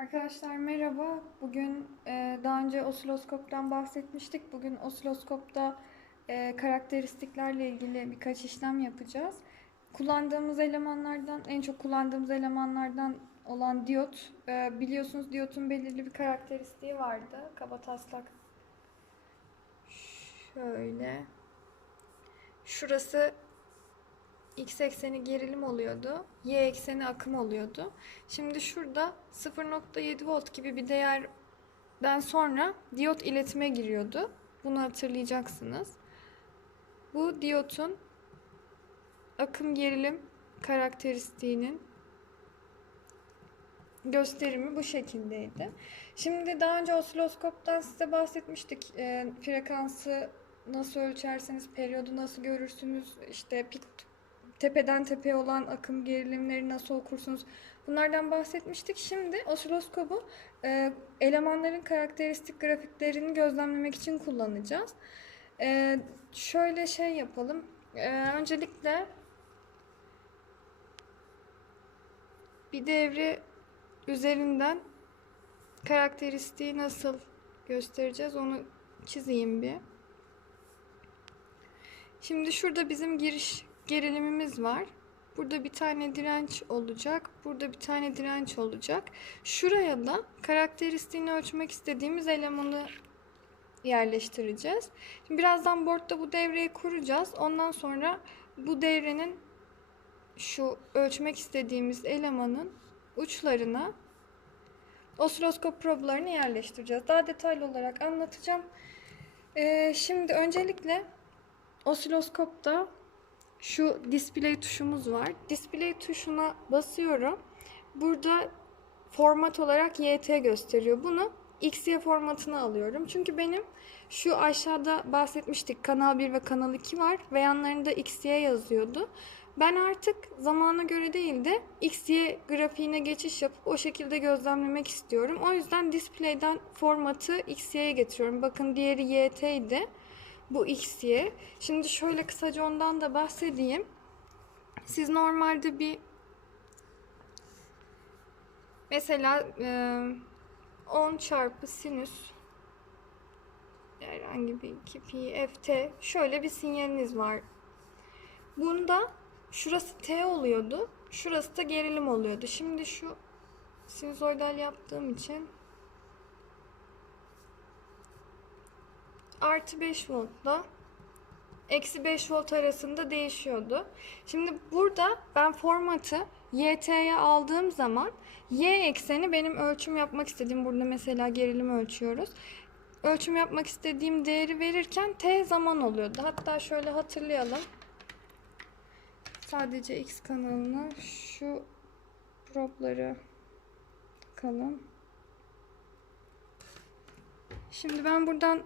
Arkadaşlar merhaba. Bugün e, daha önce osiloskoptan bahsetmiştik. Bugün osiloskopta e, karakteristiklerle ilgili birkaç işlem yapacağız. Kullandığımız elemanlardan, en çok kullandığımız elemanlardan olan diyot. E, biliyorsunuz diyotun belirli bir karakteristiği vardı. Kabataslak şöyle. Şurası x ekseni gerilim oluyordu. Y ekseni akım oluyordu. Şimdi şurada 0.7 volt gibi bir değerden sonra diyot iletime giriyordu. Bunu hatırlayacaksınız. Bu diyotun akım gerilim karakteristiğinin gösterimi bu şekildeydi. Şimdi daha önce osiloskoptan size bahsetmiştik. Ee, frekansı nasıl ölçerseniz, periyodu nasıl görürsünüz, işte pik tepeden tepeye olan akım gerilimleri nasıl okursunuz? Bunlardan bahsetmiştik. Şimdi osiloskobu e, elemanların karakteristik grafiklerini gözlemlemek için kullanacağız. E, şöyle şey yapalım. E, öncelikle bir devre üzerinden karakteristiği nasıl göstereceğiz onu çizeyim bir. Şimdi şurada bizim giriş gerilimimiz var. Burada bir tane direnç olacak. Burada bir tane direnç olacak. Şuraya da karakteristiğini ölçmek istediğimiz elemanı yerleştireceğiz. Şimdi birazdan boardda bu devreyi kuracağız. Ondan sonra bu devrenin şu ölçmek istediğimiz elemanın uçlarına osiloskop probalarını yerleştireceğiz. Daha detaylı olarak anlatacağım. Ee, şimdi öncelikle osiloskopta şu display tuşumuz var. Display tuşuna basıyorum. Burada format olarak YT gösteriyor. Bunu XY formatına alıyorum. Çünkü benim şu aşağıda bahsetmiştik kanal 1 ve kanal 2 var ve yanlarında XY yazıyordu. Ben artık zamana göre değil de XY grafiğine geçiş yapıp o şekilde gözlemlemek istiyorum. O yüzden display'den formatı XY'ye getiriyorum. Bakın diğeri YT idi. Bu XY. Şimdi şöyle kısaca ondan da bahsedeyim. Siz normalde bir mesela e, 10 çarpı sinüs herhangi bir 2 pi ft şöyle bir sinyaliniz var. Bunda şurası t oluyordu. Şurası da gerilim oluyordu. Şimdi şu sinüzoidal yaptığım için artı 5 voltla eksi 5 volt arasında değişiyordu. Şimdi burada ben formatı YT'ye aldığım zaman Y ekseni benim ölçüm yapmak istediğim burada mesela gerilim ölçüyoruz. Ölçüm yapmak istediğim değeri verirken T zaman oluyordu. Hatta şöyle hatırlayalım. Sadece X kanalına şu propları takalım. Şimdi ben buradan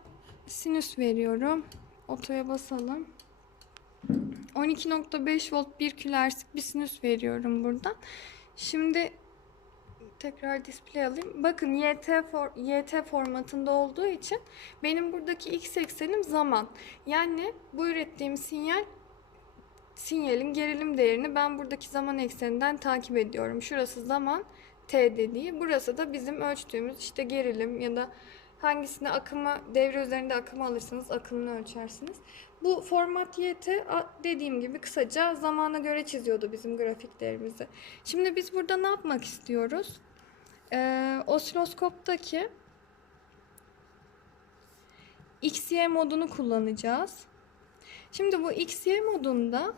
sinüs veriyorum. Otoya basalım. 12.5 volt 1 kilohertzlik bir sinüs veriyorum buradan. Şimdi tekrar display alayım. Bakın YT for, YT formatında olduğu için benim buradaki x eksenim zaman. Yani bu ürettiğim sinyal sinyalin gerilim değerini ben buradaki zaman ekseninden takip ediyorum. Şurası zaman t dediği. Burası da bizim ölçtüğümüz işte gerilim ya da hangisine akımı devre üzerinde akımı alırsanız akımını ölçersiniz. Bu format dediğim gibi kısaca zamana göre çiziyordu bizim grafiklerimizi. Şimdi biz burada ne yapmak istiyoruz? Ee, osiloskoptaki XY modunu kullanacağız. Şimdi bu XY modunda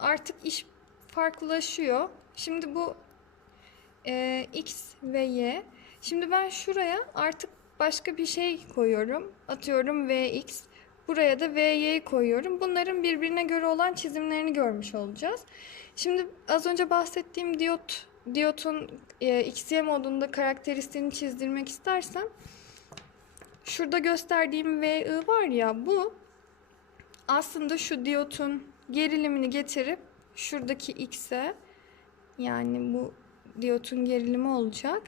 artık iş farklılaşıyor. Şimdi bu e, X ve Y. Şimdi ben şuraya artık başka bir şey koyuyorum. Atıyorum Vx. Buraya da Vy'yi koyuyorum. Bunların birbirine göre olan çizimlerini görmüş olacağız. Şimdi az önce bahsettiğim diyot diyotun e, XY modunda karakteristiğini çizdirmek istersem şurada gösterdiğim VI var ya bu aslında şu diyotun gerilimini getirip şuradaki X'e yani bu diyotun gerilimi olacak.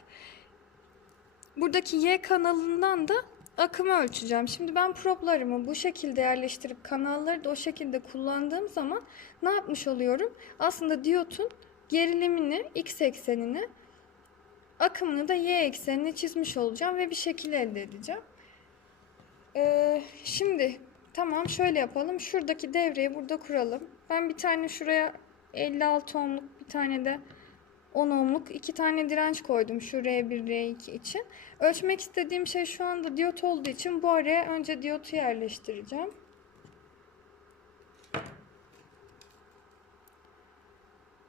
Buradaki Y kanalından da akımı ölçeceğim. Şimdi ben problarımı bu şekilde yerleştirip kanalları da o şekilde kullandığım zaman ne yapmış oluyorum? Aslında diyotun gerilimini, x eksenini akımını da y eksenini çizmiş olacağım ve bir şekil elde edeceğim. Ee, şimdi tamam şöyle yapalım. Şuradaki devreyi burada kuralım. Ben bir tane şuraya 56 ohmluk bir tane de 10 ohmluk iki tane direnç koydum şu R1 R2 için. Ölçmek istediğim şey şu anda diyot olduğu için bu araya önce diyotu yerleştireceğim.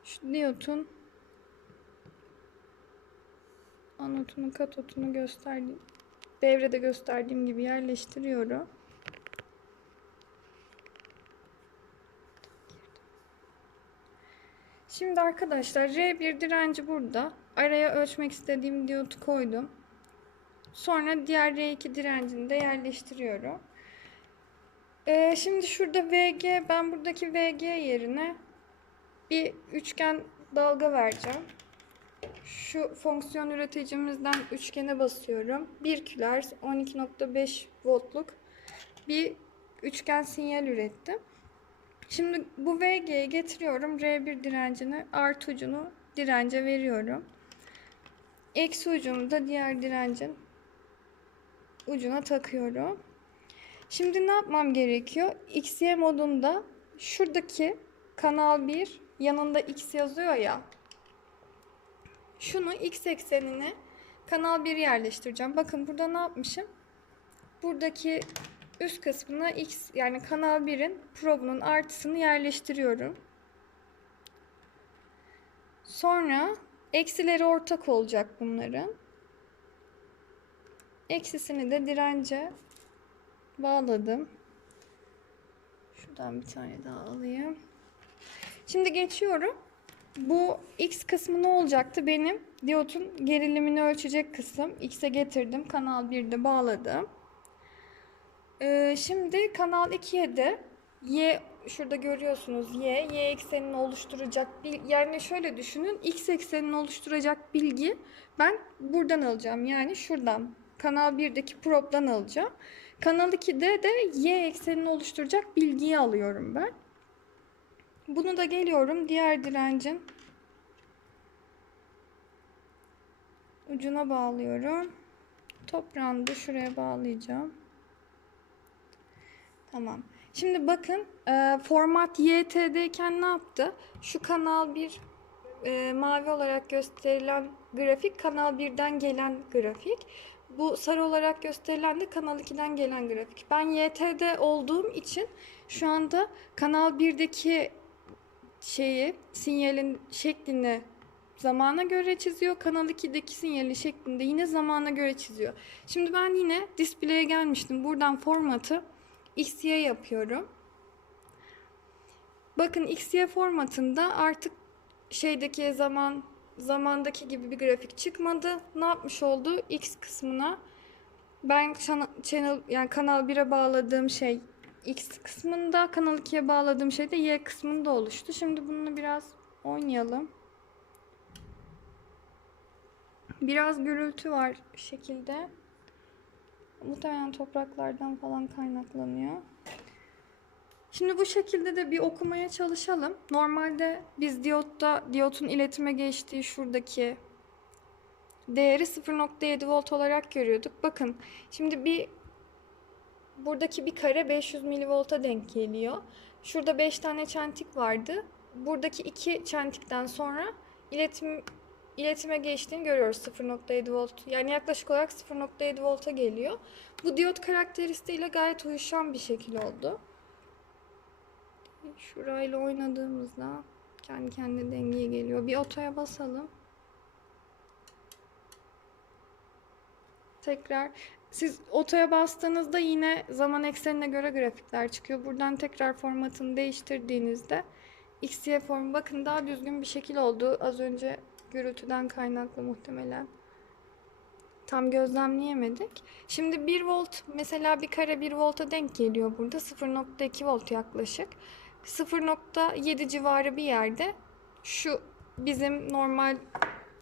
Şu diyotun anotunu katotunu gösterdiğim devrede gösterdiğim gibi yerleştiriyorum. Şimdi arkadaşlar R1 direnci burada. Araya ölçmek istediğim diyotu koydum. Sonra diğer R2 direncini de yerleştiriyorum. Ee, şimdi şurada VG, ben buradaki VG yerine bir üçgen dalga vereceğim. Şu fonksiyon üreticimizden üçgene basıyorum. 1 kilohertz 12.5 voltluk bir üçgen sinyal ürettim. Şimdi bu VG'yi getiriyorum. R1 direncini artı ucunu dirence veriyorum. Eksi ucunu da diğer direncin ucuna takıyorum. Şimdi ne yapmam gerekiyor? XY modunda şuradaki kanal 1 yanında X yazıyor ya. Şunu X eksenine kanal 1 yerleştireceğim. Bakın burada ne yapmışım? Buradaki üst kısmına X yani kanal 1'in probunun artısını yerleştiriyorum. Sonra eksileri ortak olacak bunların. Eksisini de dirence bağladım. Şuradan bir tane daha alayım. Şimdi geçiyorum. Bu X kısmı ne olacaktı? Benim diyotun gerilimini ölçecek kısım. X'e getirdim. Kanal 1'de bağladım. Ee, şimdi kanal 2'ye de Y şurada görüyorsunuz Y, Y eksenini oluşturacak bir yani şöyle düşünün X eksenini oluşturacak bilgi ben buradan alacağım yani şuradan kanal 1'deki prob'dan alacağım. Kanal 2'de de Y eksenini oluşturacak bilgiyi alıyorum ben. Bunu da geliyorum diğer direncin ucuna bağlıyorum. Toprağını da şuraya bağlayacağım. Tamam. Şimdi bakın e, format YT'deyken ne yaptı? Şu kanal 1 e, mavi olarak gösterilen grafik kanal 1'den gelen grafik. Bu sarı olarak gösterilen de kanal 2'den gelen grafik. Ben YT'de olduğum için şu anda kanal 1'deki şeyi sinyalin şeklini zamana göre çiziyor. Kanal 2'deki sinyali şeklinde yine zamana göre çiziyor. Şimdi ben yine display'e gelmiştim. Buradan formatı XY yapıyorum. Bakın XY formatında artık şeydeki zaman zamandaki gibi bir grafik çıkmadı. Ne yapmış oldu? X kısmına ben channel yani kanal 1'e bağladığım şey X kısmında, kanal 2'ye bağladığım şey de Y kısmında oluştu. Şimdi bunu biraz oynayalım. Biraz gürültü var şekilde. Muhtemelen topraklardan falan kaynaklanıyor. Şimdi bu şekilde de bir okumaya çalışalım. Normalde biz diyotta diyotun iletime geçtiği şuradaki değeri 0.7 volt olarak görüyorduk. Bakın şimdi bir buradaki bir kare 500 milivolta denk geliyor. Şurada 5 tane çentik vardı. Buradaki iki çentikten sonra iletim iletime geçtiğini görüyoruz 0.7 volt. Yani yaklaşık olarak 0.7 volta geliyor. Bu diyot karakteristiğiyle gayet uyuşan bir şekil oldu. Şurayla oynadığımızda kendi kendine dengeye geliyor. Bir otoya basalım. Tekrar siz otoya bastığınızda yine zaman eksenine göre grafikler çıkıyor. Buradan tekrar formatını değiştirdiğinizde XY formu bakın daha düzgün bir şekil oldu. Az önce gürültüden kaynaklı muhtemelen. Tam gözlemleyemedik. Şimdi 1 volt mesela bir kare 1 volta denk geliyor burada. 0.2 volt yaklaşık. 0.7 civarı bir yerde şu bizim normal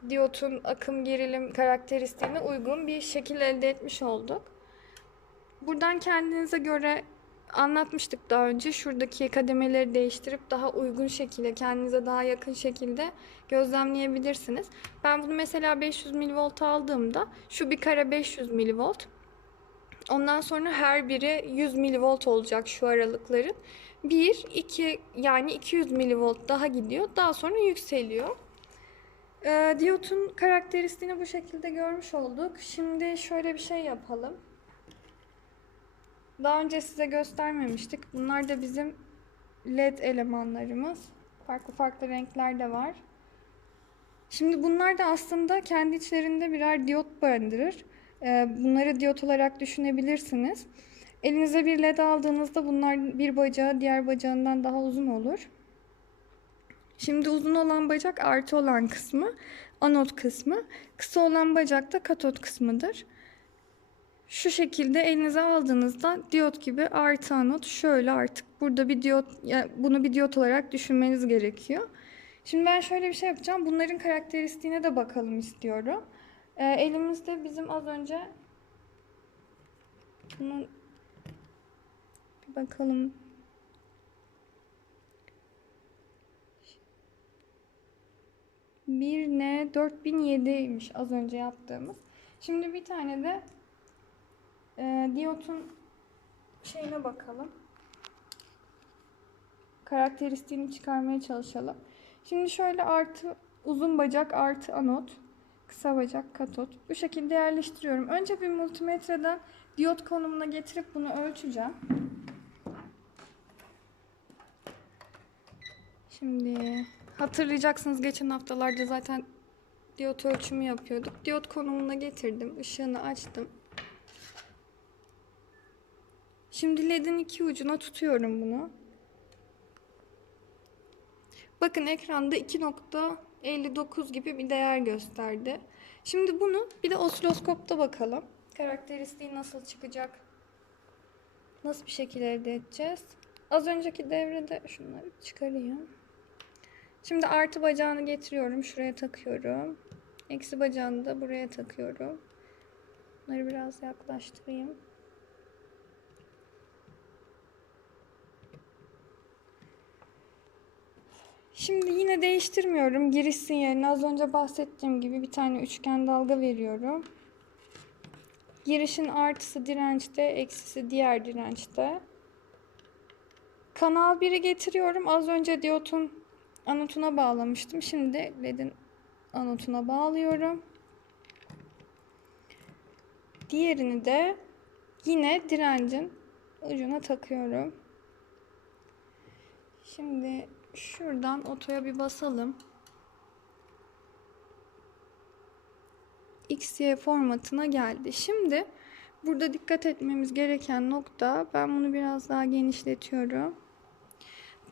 diyotun akım gerilim karakteristiğine uygun bir şekil elde etmiş olduk. Buradan kendinize göre anlatmıştık daha önce. Şuradaki kademeleri değiştirip daha uygun şekilde, kendinize daha yakın şekilde gözlemleyebilirsiniz. Ben bunu mesela 500 mV aldığımda şu bir kare 500 mV. Ondan sonra her biri 100 mV olacak şu aralıkların. 1, 2 yani 200 mV daha gidiyor. Daha sonra yükseliyor. Ee, diyotun karakteristiğini bu şekilde görmüş olduk. Şimdi şöyle bir şey yapalım. Daha önce size göstermemiştik. Bunlar da bizim LED elemanlarımız. Farklı farklı renkler de var. Şimdi bunlar da aslında kendi içlerinde birer diyot barındırır. Ee, Bunları diyot olarak düşünebilirsiniz. Elinize bir led aldığınızda bunlar bir bacağı diğer bacağından daha uzun olur. Şimdi uzun olan bacak artı olan kısmı, anot kısmı. Kısa olan bacak da katot kısmıdır. Şu şekilde elinize aldığınızda diyot gibi artı anot şöyle artık burada bir diyot yani bunu bir diyot olarak düşünmeniz gerekiyor. Şimdi ben şöyle bir şey yapacağım. Bunların karakteristiğine de bakalım istiyorum. Ee, elimizde bizim az önce bunun bir bakalım. Bir ne 4007'ymiş az önce yaptığımız. Şimdi bir tane de e, diyotun şeyine bakalım. Karakteristiğini çıkarmaya çalışalım. Şimdi şöyle artı uzun bacak artı anot, kısa bacak katot. Bu şekilde yerleştiriyorum. Önce bir multimetreden diyot konumuna getirip bunu ölçeceğim. Şimdi hatırlayacaksınız geçen haftalarda zaten diyot ölçümü yapıyorduk. Diyot konumuna getirdim. ışığını açtım. Şimdi ledin iki ucuna tutuyorum bunu. Bakın ekranda 2.59 gibi bir değer gösterdi. Şimdi bunu bir de osiloskopta bakalım. Karakteristiği nasıl çıkacak? Nasıl bir şekilde elde edeceğiz? Az önceki devrede şunları çıkarayım. Şimdi artı bacağını getiriyorum. Şuraya takıyorum. Eksi bacağını da buraya takıyorum. Bunları biraz yaklaştırayım. Şimdi yine değiştirmiyorum. Giriş sinyalini az önce bahsettiğim gibi bir tane üçgen dalga veriyorum. Girişin artısı dirençte, eksisi diğer dirençte. Kanal 1'i getiriyorum. Az önce diyotun anotuna bağlamıştım. Şimdi ledin anotuna bağlıyorum. Diğerini de yine direncin ucuna takıyorum. Şimdi şuradan otoya bir basalım. XY formatına geldi. Şimdi burada dikkat etmemiz gereken nokta ben bunu biraz daha genişletiyorum.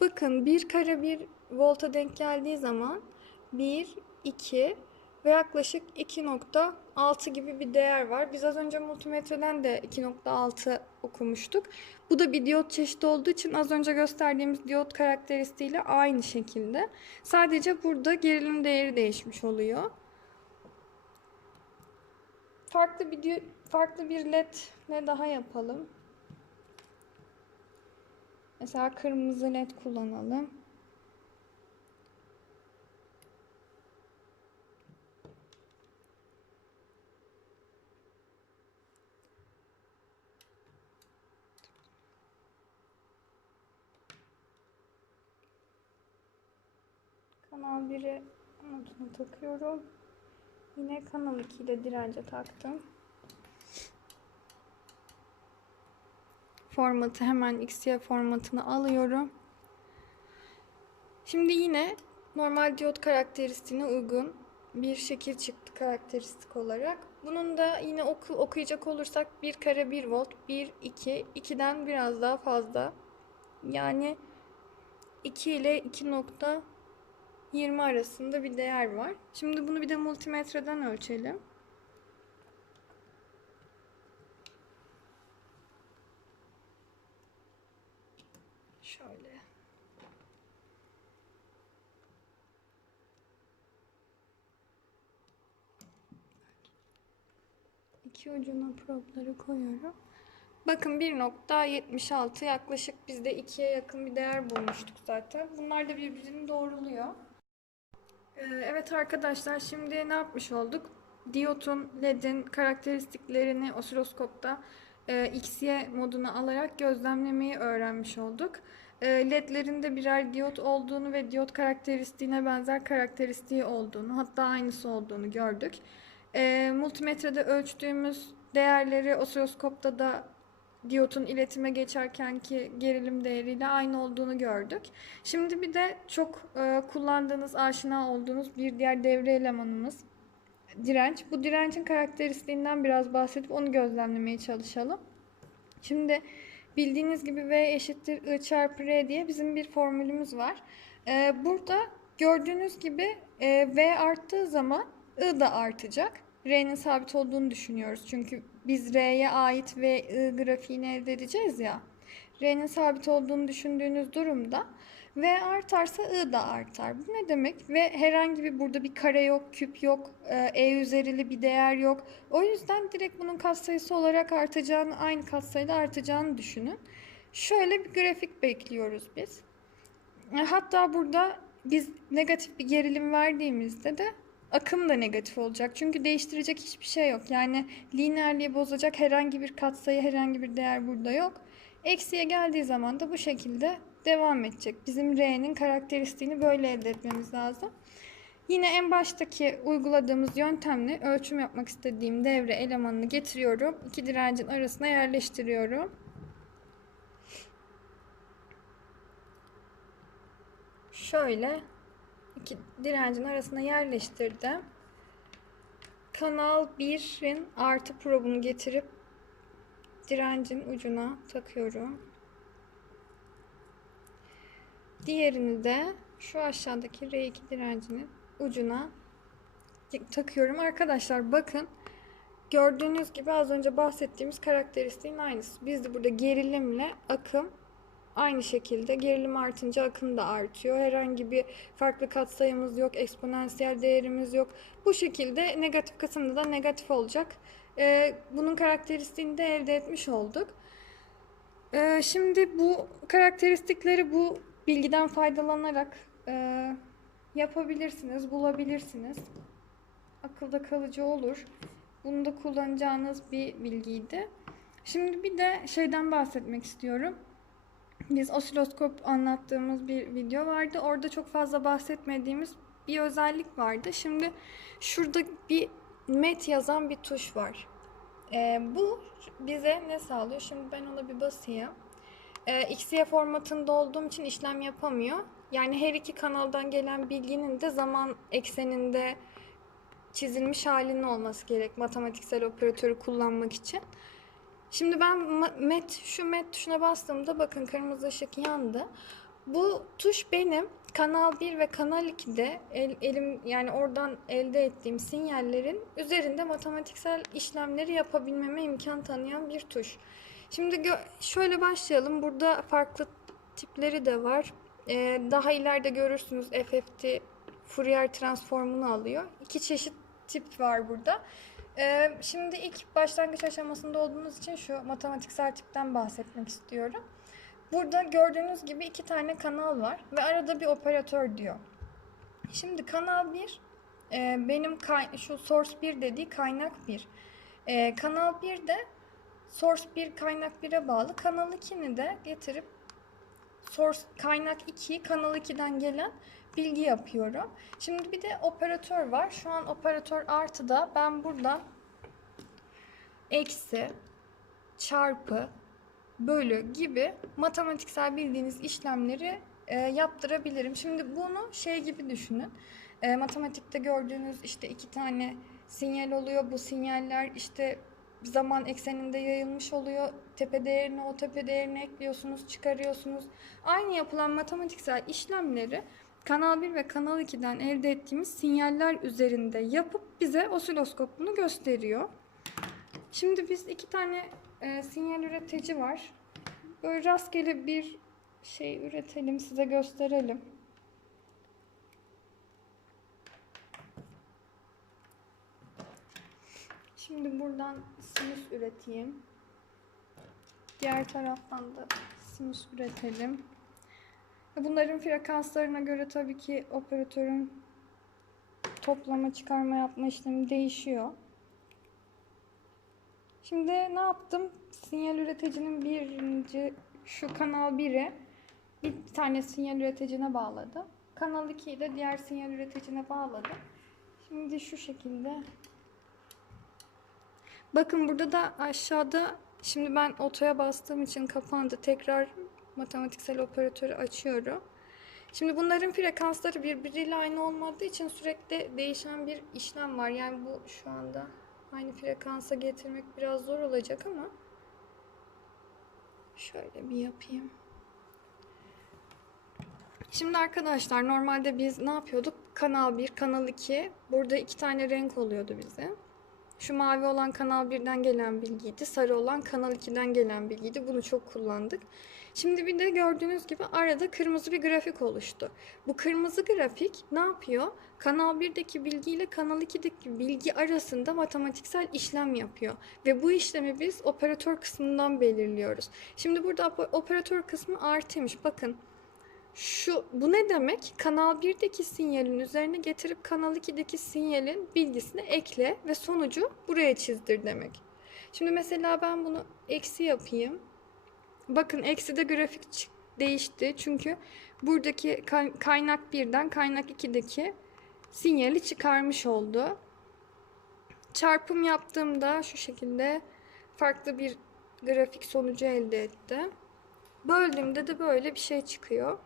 Bakın bir kare bir volta denk geldiği zaman 1, 2 ve yaklaşık 2.6 gibi bir değer var. Biz az önce multimetreden de 2.6 okumuştuk. Bu da bir diyot çeşidi olduğu için az önce gösterdiğimiz diyot karakteristiğiyle aynı şekilde. Sadece burada gerilim değeri değişmiş oluyor. Farklı bir farklı bir led ne daha yapalım. Mesela kırmızı led kullanalım. Kanal 1'i anotuna takıyorum. Yine kanal 2'yi de dirence taktım. Formatı hemen XY formatını alıyorum. Şimdi yine normal diyot karakteristiğine uygun bir şekil çıktı karakteristik olarak. Bunun da yine oku, okuyacak olursak 1 kare 1 volt, 1, 2, 2'den biraz daha fazla. Yani 2 ile 2.20 arasında bir değer var. Şimdi bunu bir de multimetreden ölçelim. Şöyle. İki ucuna propları koyuyorum. Bakın 1.76 yaklaşık biz de 2'ye yakın bir değer bulmuştuk zaten. Bunlar da birbirini doğruluyor. Ee, Evet arkadaşlar şimdi ne yapmış olduk? Diyotun, LED'in karakteristiklerini osiloskopta e, XY moduna alarak gözlemlemeyi öğrenmiş olduk. E, LED'lerin birer diyot olduğunu ve diyot karakteristiğine benzer karakteristiği olduğunu hatta aynısı olduğunu gördük. E, multimetrede ölçtüğümüz değerleri osiloskopta da diyotun iletime geçerkenki gerilim değeriyle aynı olduğunu gördük. Şimdi bir de çok e, kullandığınız, aşina olduğunuz bir diğer devre elemanımız direnç. Bu direncin karakteristiğinden biraz bahsedip onu gözlemlemeye çalışalım. Şimdi bildiğiniz gibi V eşittir I çarpı R diye bizim bir formülümüz var. E, burada gördüğünüz gibi e, V arttığı zaman I da artacak. R'nin sabit olduğunu düşünüyoruz. Çünkü biz R'ye ait V I grafiğini elde edeceğiz ya. R'nin sabit olduğunu düşündüğünüz durumda V artarsa I da artar. Bu ne demek? Ve herhangi bir burada bir kare yok, küp yok, E üzerili bir değer yok. O yüzden direkt bunun katsayısı olarak artacağını, aynı katsayıda artacağını düşünün. Şöyle bir grafik bekliyoruz biz. E, Hatta burada biz negatif bir gerilim verdiğimizde de akım da negatif olacak. Çünkü değiştirecek hiçbir şey yok. Yani lineerliği bozacak herhangi bir katsayı, herhangi bir değer burada yok. Eksiye geldiği zaman da bu şekilde devam edecek. Bizim R'nin karakteristiğini böyle elde etmemiz lazım. Yine en baştaki uyguladığımız yöntemle ölçüm yapmak istediğim devre elemanını getiriyorum. İki direncin arasına yerleştiriyorum. Şöyle iki direncin arasına yerleştirdim. Kanal 1'in artı probunu getirip direncin ucuna takıyorum. Diğerini de şu aşağıdaki R2 direncinin ucuna takıyorum. Arkadaşlar bakın gördüğünüz gibi az önce bahsettiğimiz karakteristiğin aynısı. Biz de burada gerilimle akım aynı şekilde gerilim artınca akım da artıyor. Herhangi bir farklı katsayımız yok, eksponansiyel değerimiz yok. Bu şekilde negatif kısımda da negatif olacak. Ee, bunun karakteristiğini de elde etmiş olduk. Ee, şimdi bu karakteristikleri bu bilgiden faydalanarak e, yapabilirsiniz, bulabilirsiniz. Akılda kalıcı olur. Bunu da kullanacağınız bir bilgiydi. Şimdi bir de şeyden bahsetmek istiyorum. Biz osiloskop anlattığımız bir video vardı. Orada çok fazla bahsetmediğimiz bir özellik vardı. Şimdi şurada bir met yazan bir tuş var. Ee, bu bize ne sağlıyor? Şimdi ben ona bir basayım. Ee, XY formatında olduğum için işlem yapamıyor. Yani her iki kanaldan gelen bilginin de zaman ekseninde çizilmiş halinin olması gerek matematiksel operatörü kullanmak için. Şimdi ben met şu met tuşuna bastığımda bakın kırmızı ışık yandı. Bu tuş benim kanal 1 ve kanal 2'de el, elim yani oradan elde ettiğim sinyallerin üzerinde matematiksel işlemleri yapabilmeme imkan tanıyan bir tuş. Şimdi şöyle başlayalım. Burada farklı tipleri de var. Ee, daha ileride görürsünüz FFT Fourier transformunu alıyor. İki çeşit tip var burada. Ee, şimdi ilk başlangıç aşamasında olduğunuz için şu matematiksel tipten bahsetmek istiyorum. Burada gördüğünüz gibi iki tane kanal var ve arada bir operatör diyor. Şimdi kanal 1 e, benim şu source 1 dediği kaynak 1. E, kanal 1 de source 1 kaynak 1'e bağlı. Kanal 2'ni de getirip source kaynak 2'yi kanal 2'den gelen bilgi yapıyorum. Şimdi bir de operatör var. Şu an operatör artıda ben buradan eksi, çarpı, bölü gibi matematiksel bildiğiniz işlemleri e, yaptırabilirim. Şimdi bunu şey gibi düşünün. E, matematikte gördüğünüz işte iki tane sinyal oluyor. Bu sinyaller işte zaman ekseninde yayılmış oluyor. Tepe değerini o tepe değerini ekliyorsunuz, çıkarıyorsunuz. Aynı yapılan matematiksel işlemleri Kanal 1 ve Kanal 2'den elde ettiğimiz sinyaller üzerinde yapıp bize osiloskop bunu gösteriyor. Şimdi biz iki tane e, sinyal üretici var. Böyle rastgele bir şey üretelim, size gösterelim. Şimdi buradan sinüs üreteyim. Diğer taraftan da sinüs üretelim. Ve Bunların frekanslarına göre tabii ki operatörün toplama çıkarma yapma işlemi değişiyor. Şimdi ne yaptım? Sinyal üreticinin birinci şu kanal 1'e bir tane sinyal üreticine bağladım. Kanal 2'yi de diğer sinyal üreticine bağladım. Şimdi şu şekilde. Bakın burada da aşağıda şimdi ben otoya bastığım için kapandı. Tekrar matematiksel operatörü açıyorum. Şimdi bunların frekansları birbiriyle aynı olmadığı için sürekli değişen bir işlem var. Yani bu şu anda aynı frekansa getirmek biraz zor olacak ama şöyle bir yapayım. Şimdi arkadaşlar normalde biz ne yapıyorduk? Kanal 1, Kanal 2. Burada iki tane renk oluyordu bize. Şu mavi olan Kanal 1'den gelen bilgiydi. Sarı olan Kanal 2'den gelen bilgiydi. Bunu çok kullandık. Şimdi bir de gördüğünüz gibi arada kırmızı bir grafik oluştu. Bu kırmızı grafik ne yapıyor? Kanal 1'deki bilgi ile Kanal 2'deki bilgi arasında matematiksel işlem yapıyor. Ve bu işlemi biz operatör kısmından belirliyoruz. Şimdi burada operatör kısmı artıymış. Bakın şu bu ne demek? Kanal 1'deki sinyalin üzerine getirip Kanal 2'deki sinyalin bilgisini ekle ve sonucu buraya çizdir demek. Şimdi mesela ben bunu eksi yapayım. Bakın eksi de grafik değişti. Çünkü buradaki kay- kaynak 1'den kaynak 2'deki sinyali çıkarmış oldu. Çarpım yaptığımda şu şekilde farklı bir grafik sonucu elde etti. Böldüğümde de böyle bir şey çıkıyor.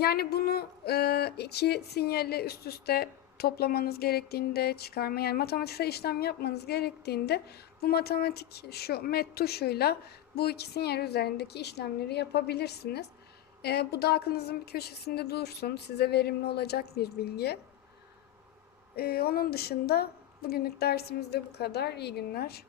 Yani bunu e, iki sinyali üst üste toplamanız gerektiğinde çıkarma yani matematiksel işlem yapmanız gerektiğinde bu matematik şu met tuşuyla bu iki sinyal üzerindeki işlemleri yapabilirsiniz. E, bu da aklınızın bir köşesinde dursun. Size verimli olacak bir bilgi. E, onun dışında bugünlük dersimiz de bu kadar. İyi günler.